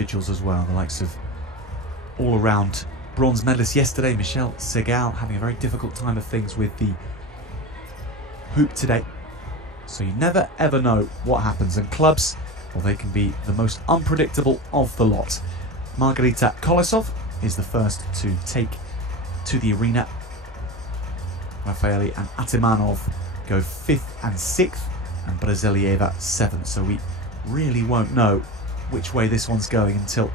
individuals as well, the likes of all-around bronze medalist yesterday, Michelle Segal, having a very difficult time of things with the hoop today. So you never ever know what happens, and clubs, well, they can be the most unpredictable of the lot. Margarita Kolesov is the first to take to the arena. Rafaeli and Atimanov go 5th and 6th, and Brazilieva 7th. So we really won't know which way this one's going until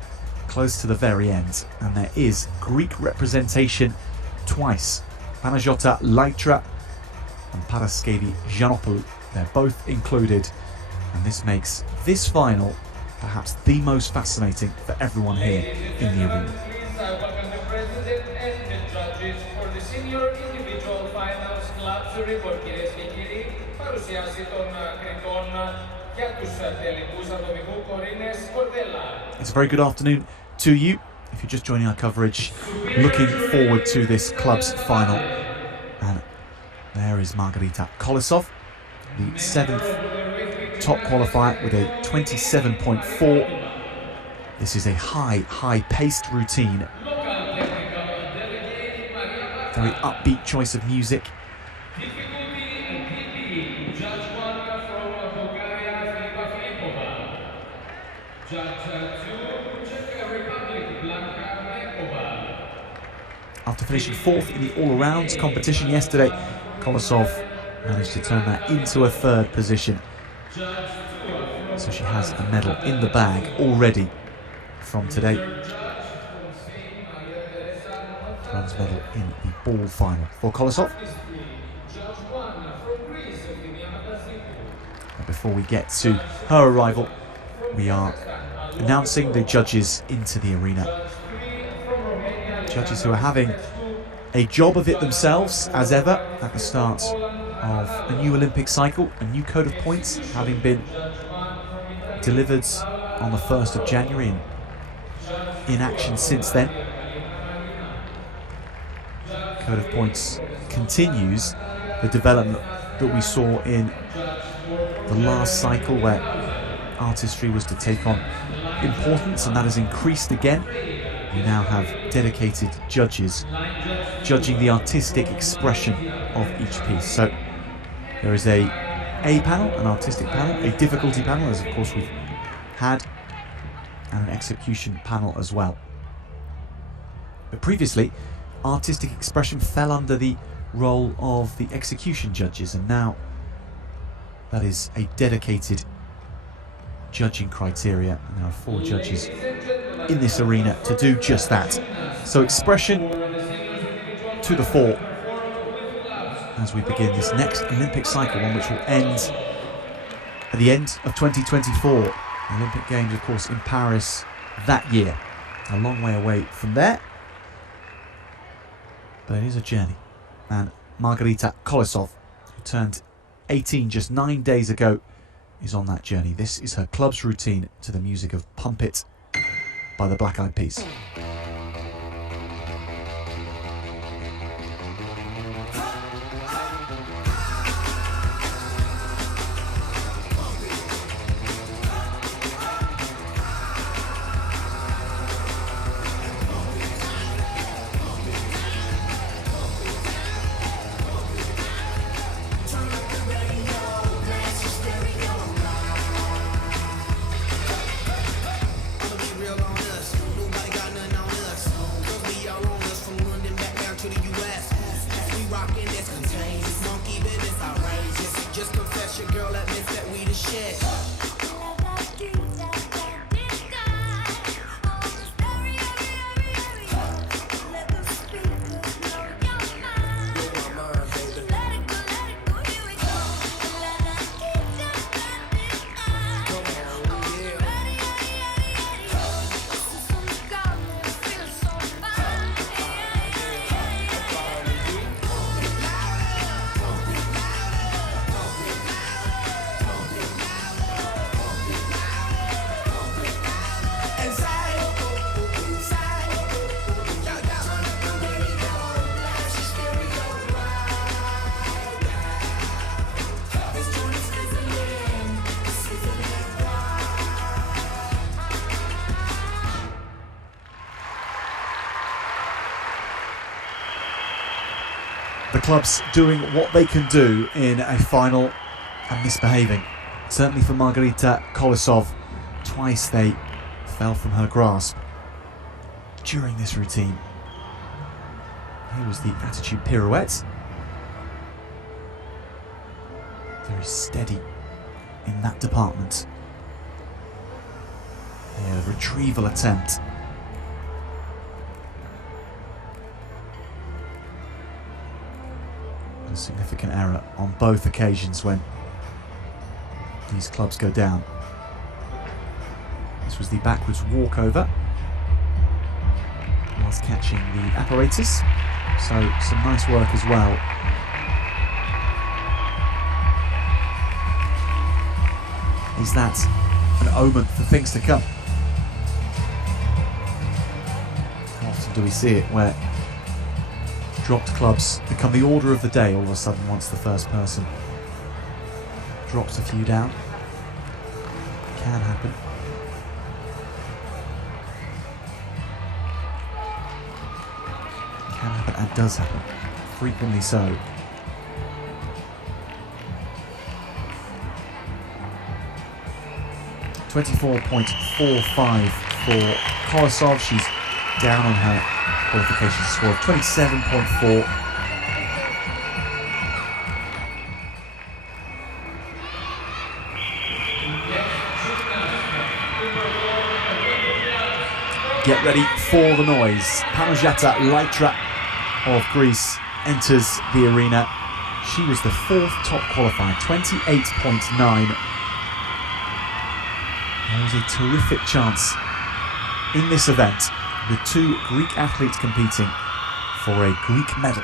close to the very end. And there is Greek representation twice. Panagiotta Laitra and Paraskevi Giannopoulou. They're both included, and this makes this final perhaps the most fascinating for everyone here in the arena. Please welcome the president and the judges for the senior individual finals club report. Κυρίες και κύριοι, παρουσίαση των κριτών για τους τελικούς ατομικού κορίνες κορδέλα. It's a very good afternoon to you. If you're just joining our coverage, looking forward to this club's final. And there is Margarita Kolesov, the 7th top qualifier with a 27.4. This is a high-paced routine. Very upbeat choice of music. After finishing 4th in the all-arounds competition yesterday, Kolesov managed to turn that into a 3rd position. So she has a medal in the bag already from today. Bronze medal in the ball final for Kolesov. But before we get to her arrival, we are announcing the judges into the arena. Judges who are having a job of it themselves, as ever, at the start of a new Olympic cycle, a new code of points having been delivered on the 1st of January and in action since then. Code of points continues the development that we saw in the last cycle, where artistry was to take on importance, and that has increased again. We now have dedicated judges judging the artistic expression of each piece. So there is a panel, an artistic panel, a difficulty panel, as of course we've had, and an execution panel as well. But previously, artistic expression fell under the role of the execution judges, and now that is a dedicated judging criteria, and there are 4 judges in this arena to do just that. So expression to the fore as we begin this next Olympic cycle, one which will end at the end of 2024. The Olympic Games, of course, in Paris that year. A long way away from there, but it is a journey. And Margarita Kolesov, who turned 18 just 9 days ago, is on that journey. This is her club's routine to the music of Pump It by the Black Eyed Peas. clubs doing what they can do in a final and misbehaving. Certainly for Margarita Kolesov, twice they fell from her grasp during this routine. Here was the attitude pirouette. Very steady in that department. A retrieval attempt. A significant error on both occasions when these clubs go down. This was the backwards walkover whilst catching the apparatus, so some nice work as well. Is that an omen for things to come? How often do we see it where dropped clubs become the order of the day all of a sudden once the first person drops a few down? Can happen. Can happen and does happen. Frequently so. .45 for Kolesov. She's down on her qualification score of 27.4. Get ready for the noise. Panajata Laitra of Greece enters the arena. She was the fourth top qualifier, 28.9. There was a terrific chance in this event with two Greek athletes competing for a Greek medal.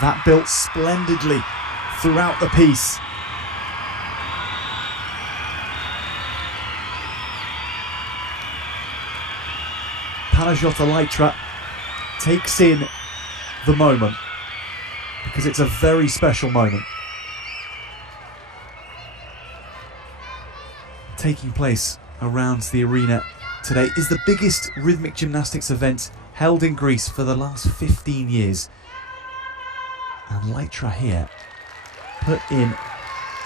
That built splendidly throughout the piece. Panajota Laitra takes in the moment because it's a very special moment. Taking place around the arena today is the biggest rhythmic gymnastics event held in Greece for the last 15 years. And Laitra here put in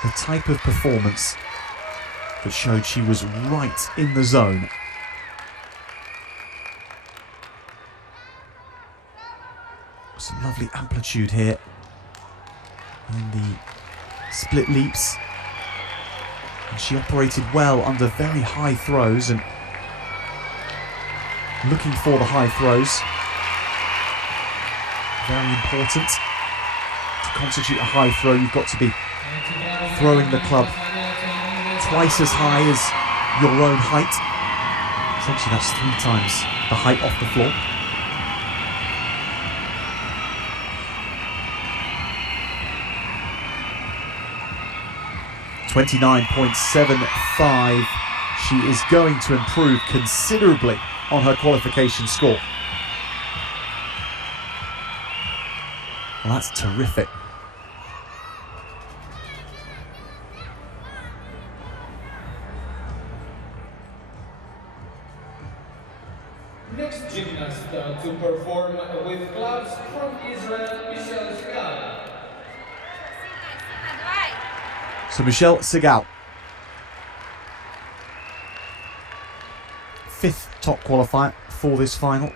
the type of performance that showed she was right in the zone. Some lovely amplitude here in the split leaps. And she operated well under very high throws and looking for the high throws. Very important. To constitute a high throw, you've got to be throwing the club twice as high as your own height. Essentially that's 3 times the height off the floor. 29.75. She is going to improve considerably on her qualification score. Well, that's terrific. Next gymnast to perform with gloves from Israel, Michelle Segal. So Michelle Segal, 5th top qualifier for this final.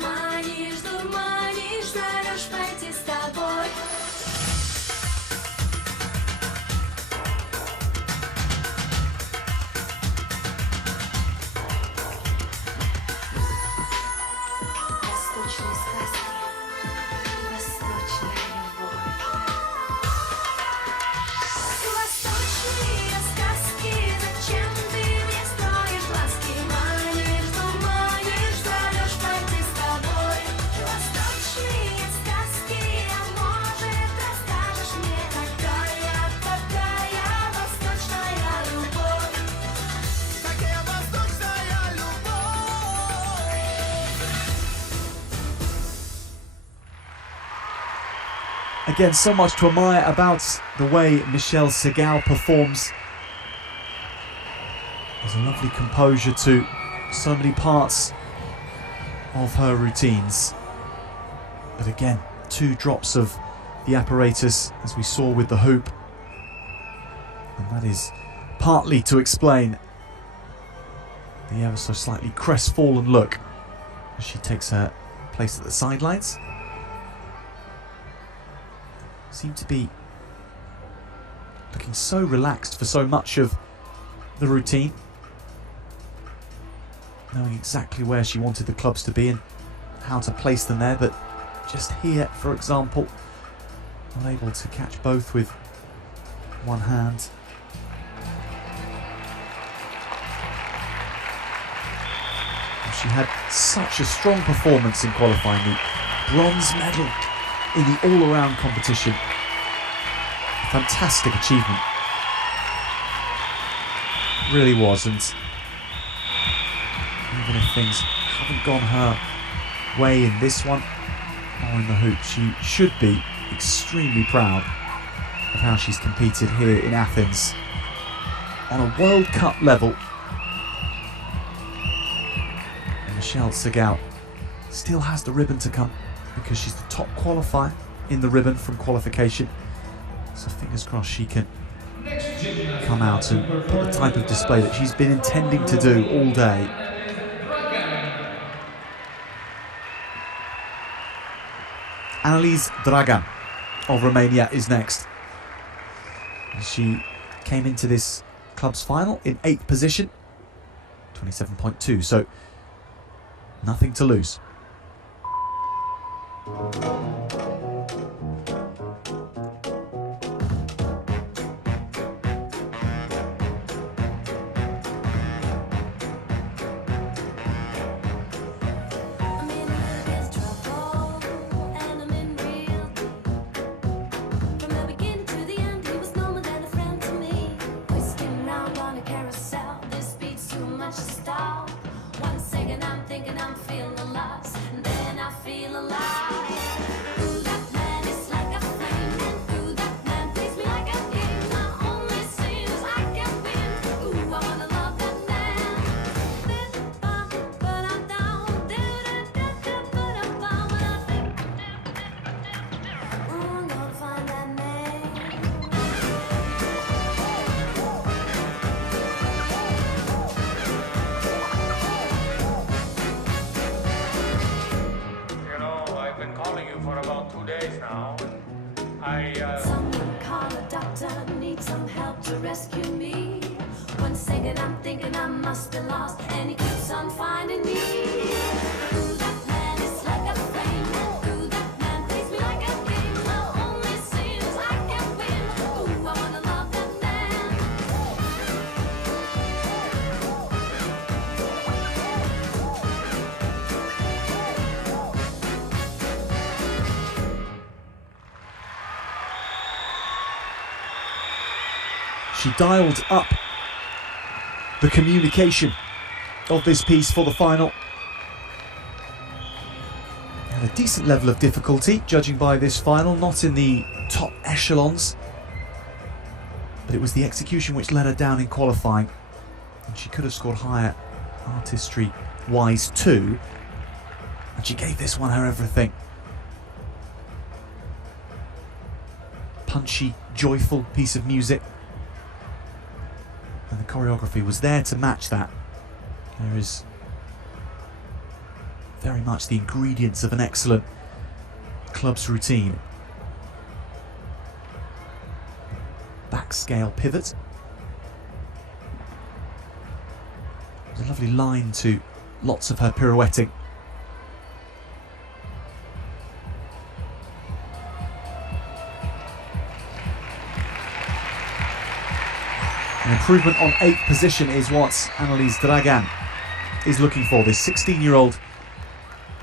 Манишь, дурманишь, зовешь пойти с тобой. Восточные сказки, восточная любовь. Восточные сказки, зачем ты мне строишь глазки? Манишь, дурманишь, зовешь пойти с тобой. Восточные сказки, а может расскажешь мне, какая восточная любовь? Какая восточная любовь? Again, so much to admire about the way Michelle Segal performs. There's a lovely composure to so many parts of her routines. But again, 2 drops of the apparatus, as we saw with the hoop. And that is partly to explain the ever so slightly crestfallen look as she takes her place at the sidelines. Seemed to be looking so relaxed for so much of the routine, knowing exactly where she wanted the clubs to be and how to place them there, but just here, for example, unable to catch both with one hand. And she had such a strong performance in qualifying, the bronze medal in the all-around competition. A fantastic achievement. It really was, and even if things haven't gone her way in this one or in the hoop, she should be extremely proud of how she's competed here in Athens on a World Cup level. And Michelle Segal still has the ribbon to come, because she's the top qualifier in the ribbon from qualification. So fingers crossed she can come out and put the type of display that she's been intending to do all day. Annelies Dragan of Romania is next. She came into this club's final in 8th position, 27.2, so nothing to lose. One second I'm thinking I'm feeling lost, and then I feel alive. Ooh, that second I'm thinking I must be lost, and he keeps on finding me. Ooh, that man is like a flame. Ooh, that man plays me like a game. The only sin is I can win. Ooh, I wanna love that man. She dialed up the communication of this piece for the final. Had a decent level of difficulty, judging by this final, not in the top echelons, but it was the execution which let her down in qualifying, and she could have scored higher artistry-wise too, and she gave this one her everything. Punchy, joyful piece of music. And the choreography was there to match that. There is very much the ingredients of an excellent club's routine. Back scale pivot. There's a lovely line to lots of her pirouetting. An improvement on 8th position is what Annelies Dragan is looking for, this 16-year-old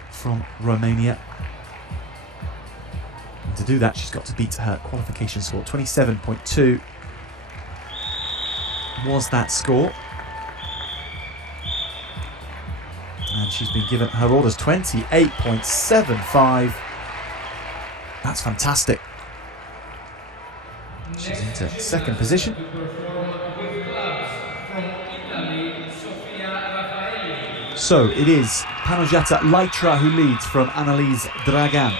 from Romania. And to do that, she's got to beat her qualification score. 27.2 was that score. And she's been given her orders, 28.75. That's fantastic. She's into 2nd position. So it is Panagiotta Leitra who leads from Annelies Dragan.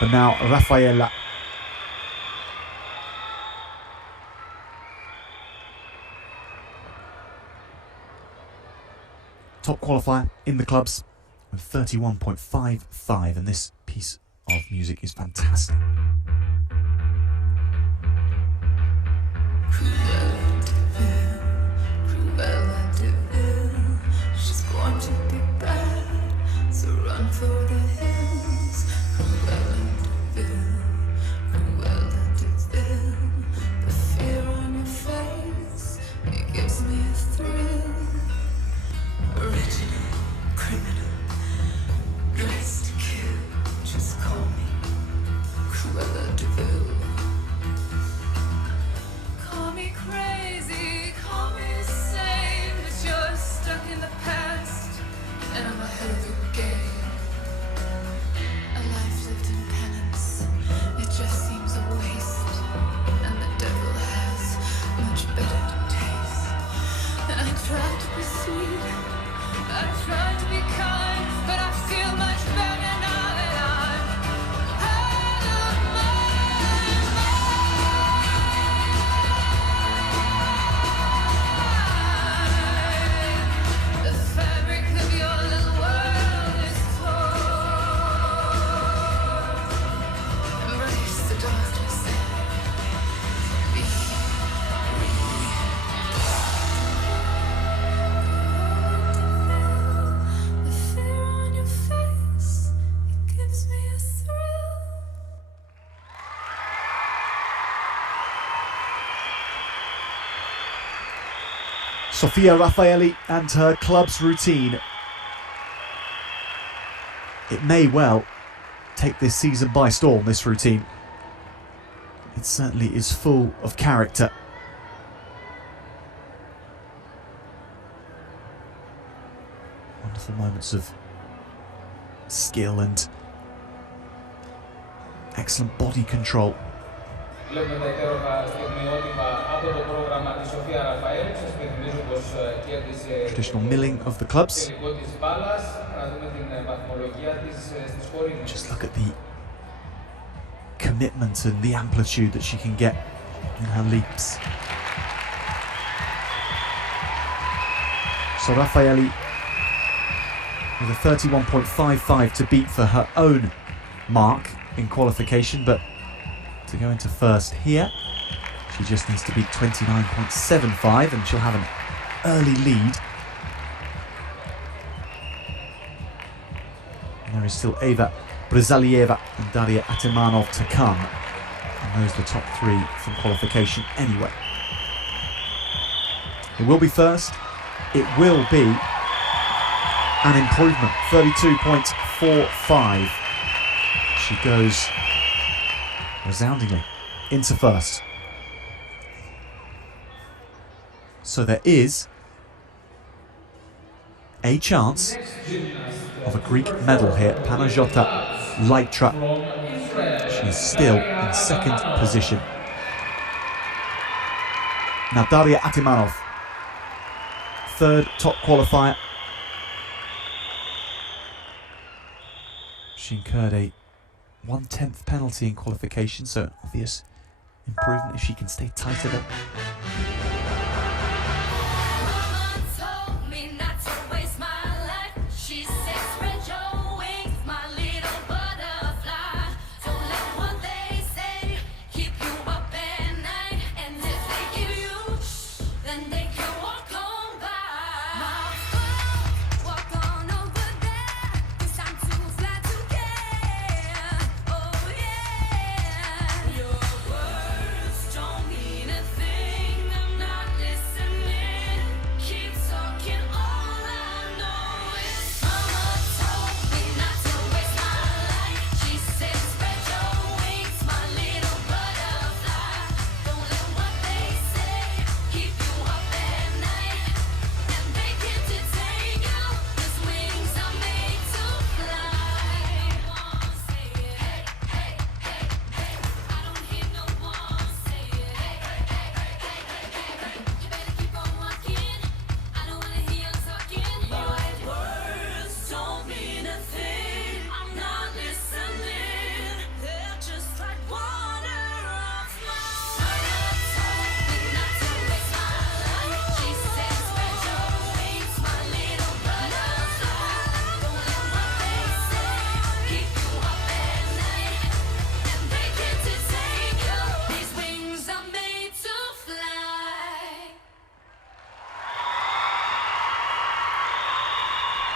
But now Raffaella. Top qualifier in the clubs with 31.55, and this piece of music is fantastic. She's born to be bad, so run for the hills. Cruella de Vil, the fear on your face, it gives me a thrill. Original criminal, dressed to kill, just call me Cruella de Vil. Call me crazy, call me insane, but you're stuck in the past, and I'm ahead of the game. A life lived in penance, it just seems a waste, and the devil has much better taste. And I try to be sweet, I try to be kind, but I feel much better now that I'm out of my mind. The fabric of your little world is torn. Embrace the darkness and be free. The fear on your face, it gives me a thrill. Sofia Raffaelli and her club's routine. It may well take this season by storm, this routine. It certainly is full of character. Wonderful moments of skill and excellent body control. Βλέπουμε τα υπέροχα στιγμιότυπα από το πρόγραμμα της Σοφία Ραφαέλη. Σας υπενθυμίζω πως κέρδισε Traditional milling of the clubs. το τελικό της μπάλας. Να δούμε την βαθμολογία της στις χωρίνες. Just look at the commitment and the amplitude that she can get in her leaps. So Raffaelli with a 31.55 to beat for her own mark in qualification, but to go into first here, she She just needs to beat 29.75 and she'll have an early lead. And there is still Eva Brzalieva and Daria Atimanov to come. And those are the top three from qualification anyway. It will be first. It will be an improvement. 32.45. She goes resoundingly into first. So there is a chance of a Greek medal here. Panagiotta Leitra. She is still in second position. Now Daria Atimanov, third top qualifier. She incurred a 1/10 penalty in qualification, so obvious improvement if she can stay tighter there.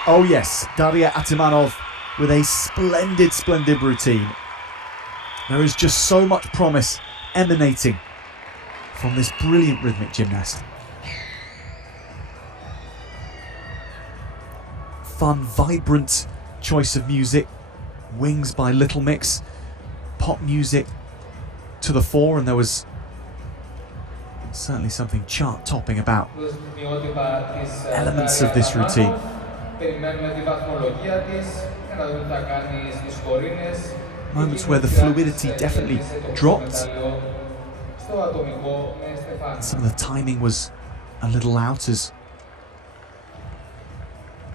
Oh yes, Daria Atimanov with a splendid, splendid routine. There is just so much promise emanating from this brilliant rhythmic gymnast. Fun, vibrant choice of music. Wings by Little Mix. Pop music to the fore, and there was certainly something chart-topping about elements of this routine. Moments where the fluidity definitely dropped. Some of the timing was a little out, as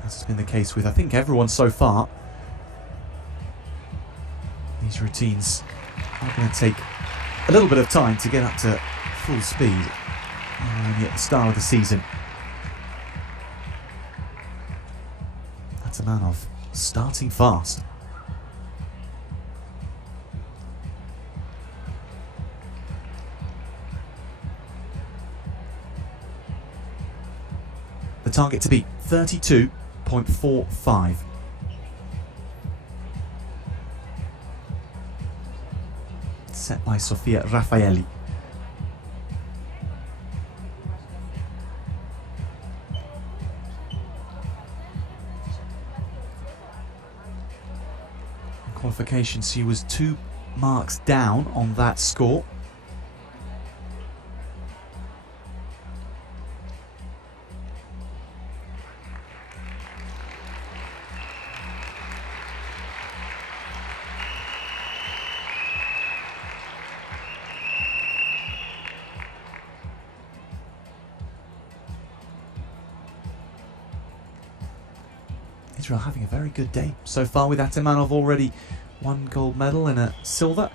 has been the case with, I think, everyone so far. These routines are going to take a little bit of time to get up to full speed. Only at the start of the season. Atimanov starting fast. The target to beat 32.45. Set by Sofia Raffaelli. Qualification, she was 2 marks down on that score. Israel having a very good day so far, with Atimanov already 1 gold medal and a silver,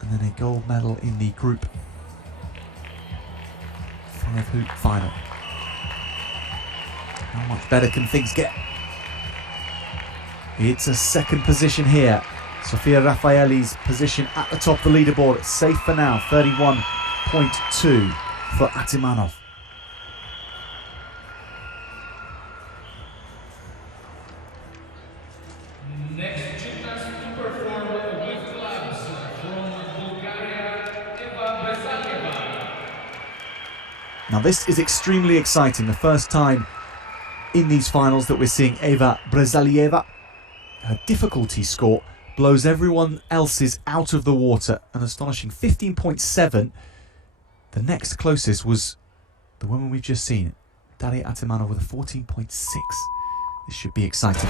and then a gold medal in the group 5 hoop final. How much better can things get? It's a second position here. Sofia Raffaelli's position at the top of the leaderboard, safe for now, 6.2 for Atimanov. Next gymnast to perform with clubs from Bulgaria, Eva Brezalieva. Now this is extremely exciting. The first time in these finals that we're seeing Eva Brezalieva. Her difficulty score blows everyone else's out of the water. An astonishing 15.7. The next closest was the woman we've just seen, Daria Atimanov, with a 14.6. This should be exciting.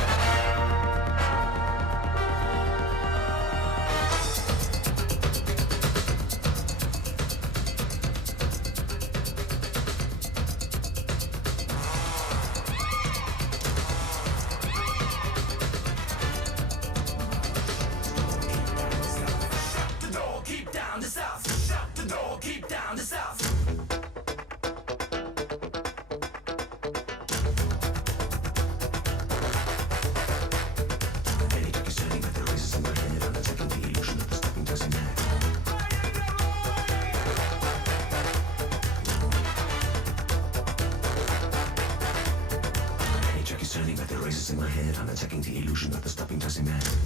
In my head, I'm attacking the illusion of the stopping doesn't matter.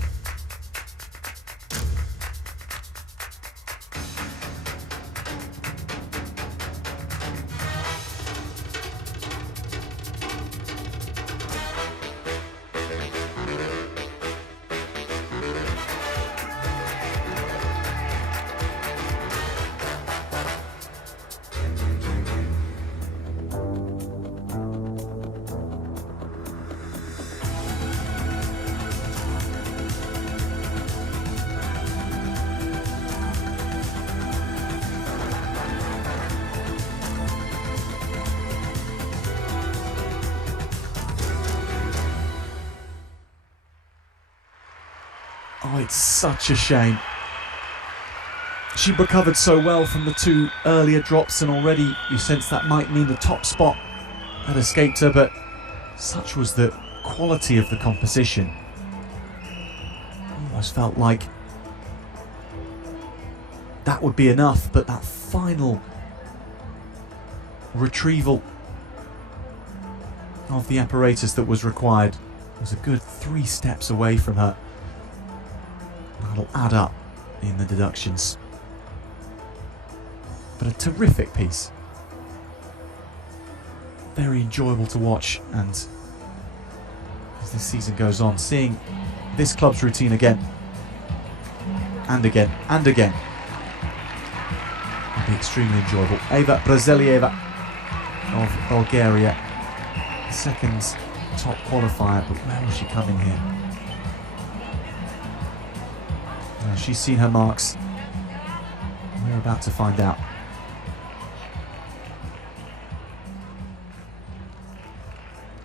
Oh, it's such a shame. She recovered so well from the two earlier drops, and already you sense that might mean the top spot had escaped her, but such was the quality of the composition. Almost felt like that would be enough, but that final retrieval of the apparatus that was required was a good 3 steps away from her. That'll add up in the deductions. But a terrific piece. Very enjoyable to watch, and as this season goes on, seeing this club's routine again and again and again will be extremely enjoyable. Eva Brezalieva of Bulgaria, second top qualifier, but where will she come in here? She's seen her marks. We're about to find out.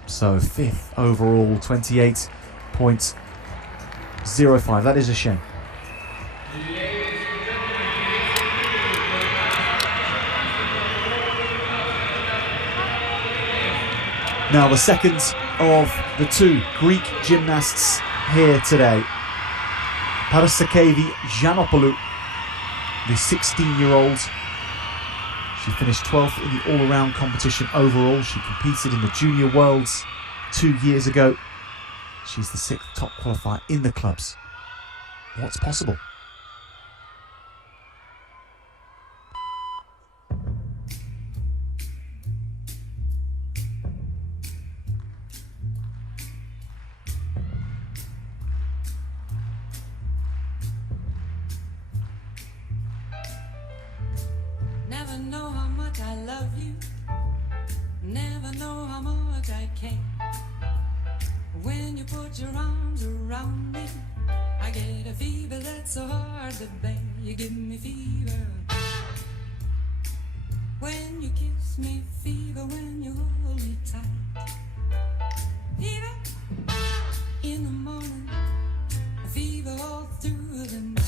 So 5th overall, 28.05. That is a shame. Now the second of the two Greek gymnasts here today. Parasakevi Giannopoulou, the 16-year-old. She finished 12th in the all-around competition overall. She competed in the Junior Worlds 2 years ago. She's the 6th top qualifier in the clubs. What's possible? Never know how much I love you. Never know how much I care. When you put your arms around me, I get a fever that's so hard to bear. You give me fever when you kiss me, fever when you hold me tight. Fever in the morning, fever all through the night.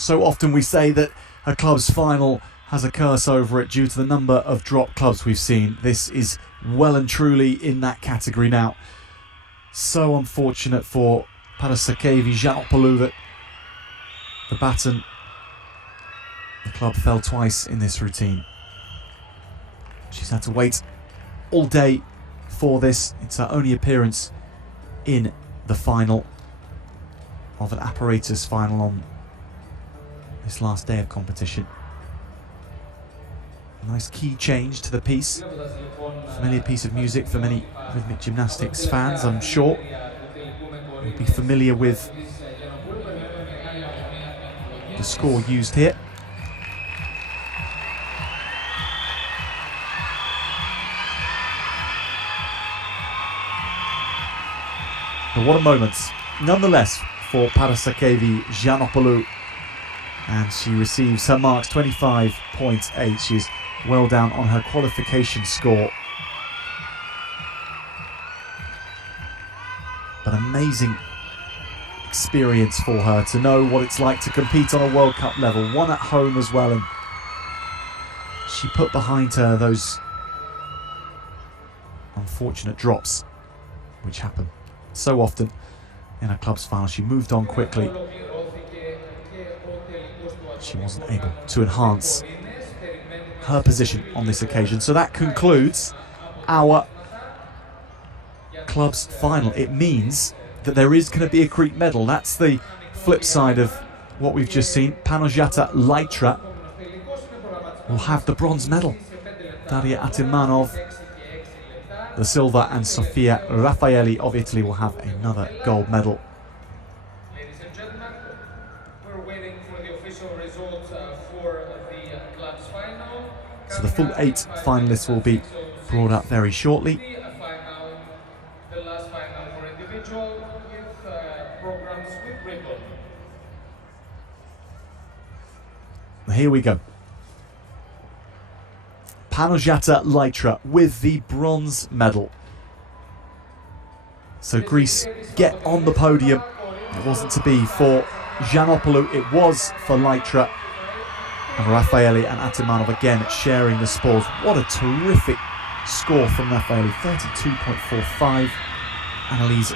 So often we say that a club's final has a curse over it due to the number of drop clubs we've seen. This is well and truly in that category now. So unfortunate for Parasakevi Giannopoulou that the baton, the club fell twice in this routine. She's had to wait all day for this. It's her only appearance in the final of an apparatus final on this last day of competition. Nice key change to the piece. Familiar piece of music for many rhythmic gymnastics fans, I'm sure. You'll be familiar with the score used here. But what a moment, nonetheless, for Parasakevi Giannopoulou. And she receives her marks, 25.8. She's well down on her qualification score. But amazing experience for her to know what it's like to compete on a World Cup level, one at home as well. And she put behind her those unfortunate drops, which happen so often in a club's final. She moved on quickly. She wasn't able to enhance her position on this occasion. So that concludes our club's final. It means that there is going to be a Crete medal. That's the flip side of what we've just seen. Panagiotta Laitra will have the bronze medal. Daria Atimanov, the silver, and Sofia Raffaelli of Italy will have another gold medal. Ladies and gentlemen, we're waiting for the official results for the club's final. So the full 8 finalists will be brought up very shortly. The last final for individual with programs with ribbon. Here we go. Panagiotta Laitra with the bronze medal. So Greece get on the podium. It wasn't to be for Giannopoulou, it was for Laitra. And Raffaelli and Atimanov again sharing the spoils. What a terrific score from Raffaelli, 32.45. Annalise